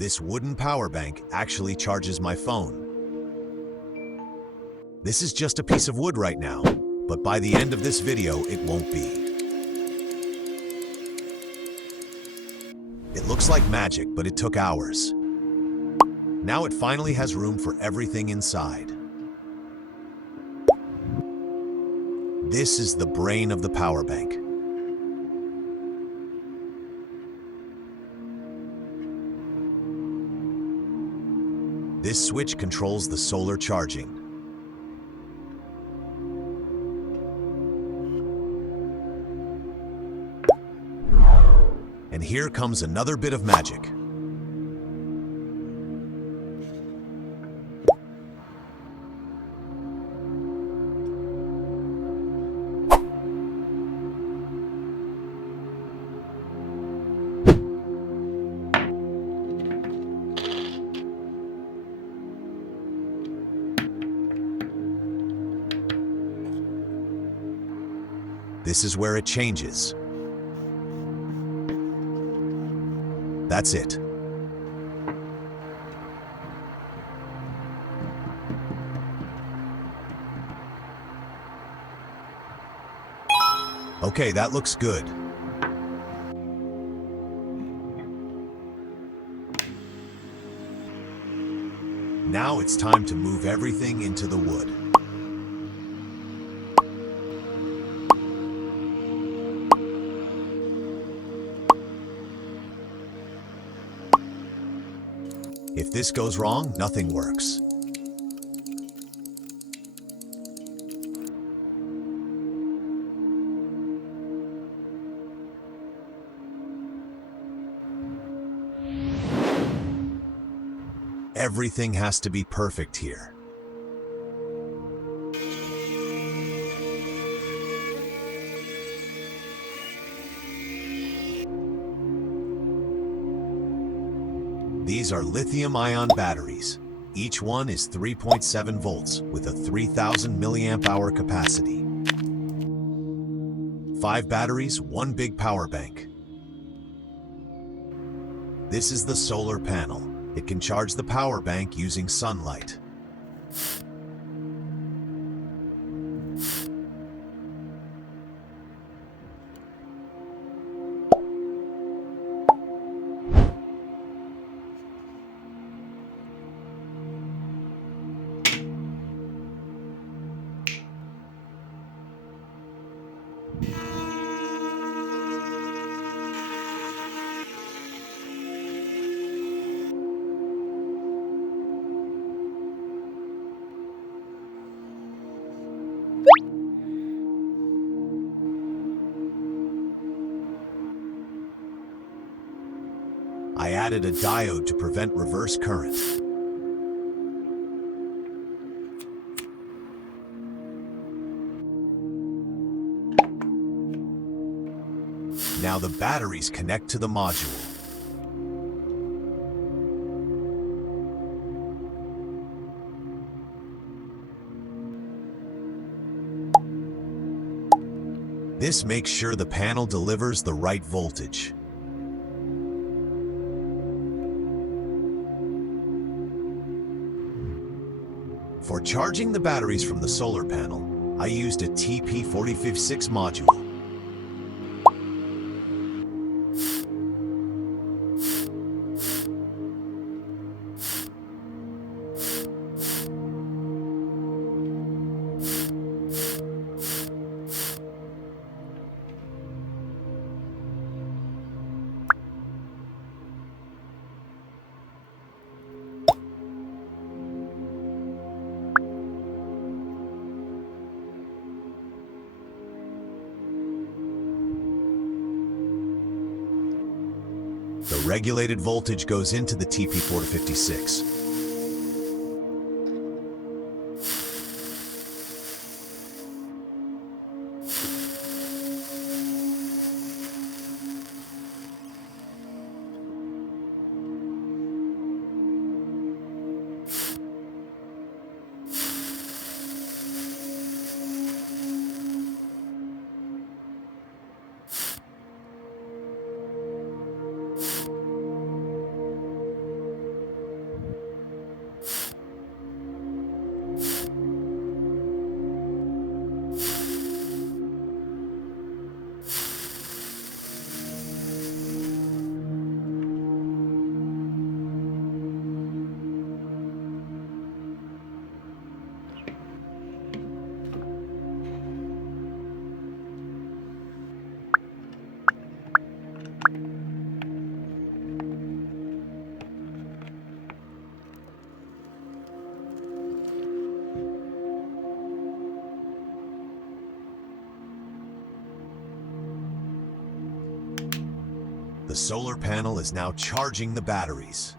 This wooden power bank actually charges my phone. This is just a piece of wood right now, but by the end of this video, it won't be. It looks like magic, but it took hours. Now it finally has room for everything inside. This is the brain of the power bank. This switch controls the solar charging. And here comes another bit of magic. This is where it changes. That's it. Okay, that looks good. Now it's time to move everything into the wood. If this goes wrong, nothing works. Everything has to be perfect here. These are lithium-ion batteries. Each one is 3.7 volts with a 3,000 milliamp hour capacity. 5 batteries, 1 big power bank. This is the solar panel. It can charge the power bank using sunlight. I added a diode to prevent reverse current. Now the batteries connect to the module. This makes sure the panel delivers the right voltage. For charging the batteries from the solar panel, I used a TP4056 module. The regulated voltage goes into the TP4056. The solar panel is now charging the batteries.